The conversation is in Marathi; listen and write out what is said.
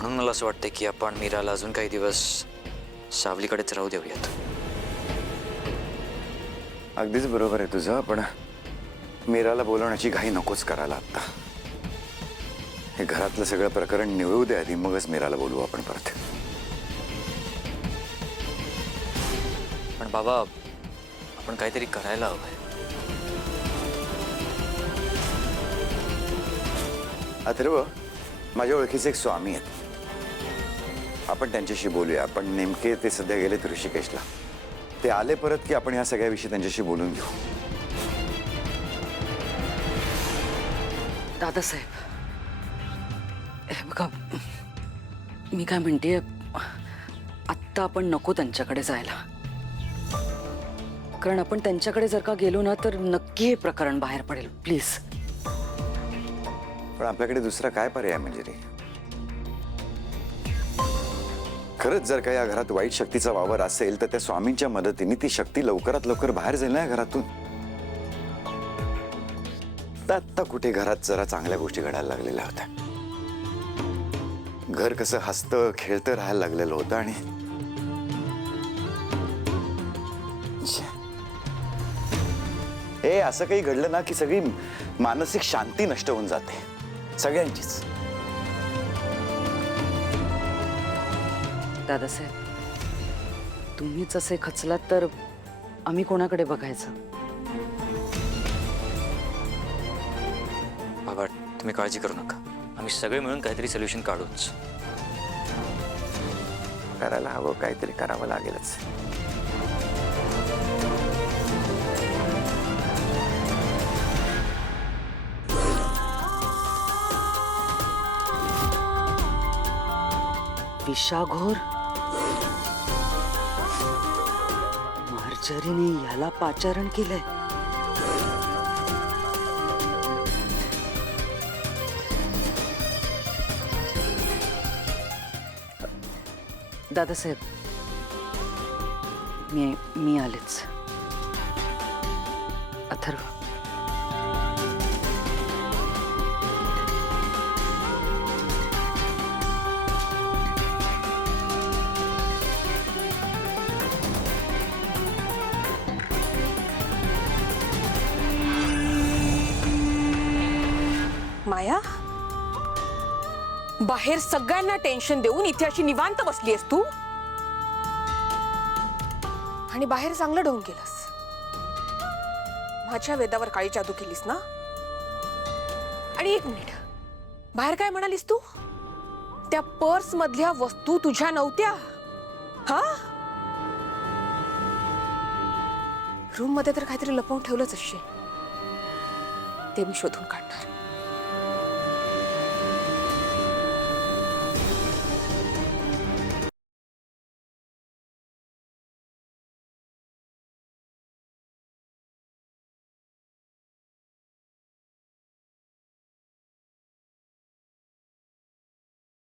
म्हणून मला असं वाटतं की आपण मीराला अजून काही दिवस सावलीकडेच राहू देऊयात. अगदीच बरोबर आहे तुझं, पण मीराला बोलवण्याची घाई नकोच करायला आता. हे घरातलं सगळं प्रकरण निवळू दे आधी, मगच मीराला बोलवू आपण परत. पण बाबा, आपण काहीतरी करायला हवंय. अथर्व, माझ्या ओळखीचे एक स्वामी आहेत, आपण त्यांच्याशी बोलूया. आपण नेमके ते सध्या गेलेत ऋषिकेशला. ते आले परत की आपण या सगळ्याविषयी त्यांच्याशी बोलून घेऊ. दादासाहेब, हे बघा, मी काय म्हणते, आत्ता आपण नको त्यांच्याकडे जायला. कारण आपण त्यांच्याकडे जर का गेलो ना तर नक्की हे प्रकरण बाहेर पडेल. प्लीज. पण आपल्याकडे दुसरा काय पर्याय मंजिरी? खरंच जर का या घरात वाईट शक्तीचा वावर असेल तर त्या स्वामींच्या मदतीने ती शक्ती लवकरात लवकर बाहेर जाईल ना या घरातून. आत्ता कुठे घरात जरा चांगल्या गोष्टी घडायला लागलेल्या होत्या. घर कसं हसतं खेळतं राहायला लागलेलं होतं आणि हे असं काही घडलं ना की सगळी मानसिक शांती नष्ट होऊन जाते सगळ्यांचीच. दादासाहेब, तुम्हीच असे खचलात तर आम्ही कोणाकडे बघायचं? बाबा, तुम्ही काळजी करू नका. आम्ही सगळे मिळून काहीतरी सोल्युशन काढूच. करायला हवं, काहीतरी करावं लागेलच. विषाघोर मार्जरीने याला पाचारण केलंय. दादासाहेब, मी आलेच. अथर्व, माया, बाहेर सगळ्यांना टेन्शन देऊन इथे अशी निवांत बसलीस तू, आणि बाहेर चांगलं ढोंग केलंस. माझ्या वेदावर काळी जादू केलीस ना. आणि एक मिनिट, बाहेर काय म्हणालीस तू? त्या पर्स मधल्या वस्तू तुझ्या नव्हत्या? हा, रूम मध्ये तर काहीतरी लपवून ठेवलंच असशील. ते मी शोधून काढणार.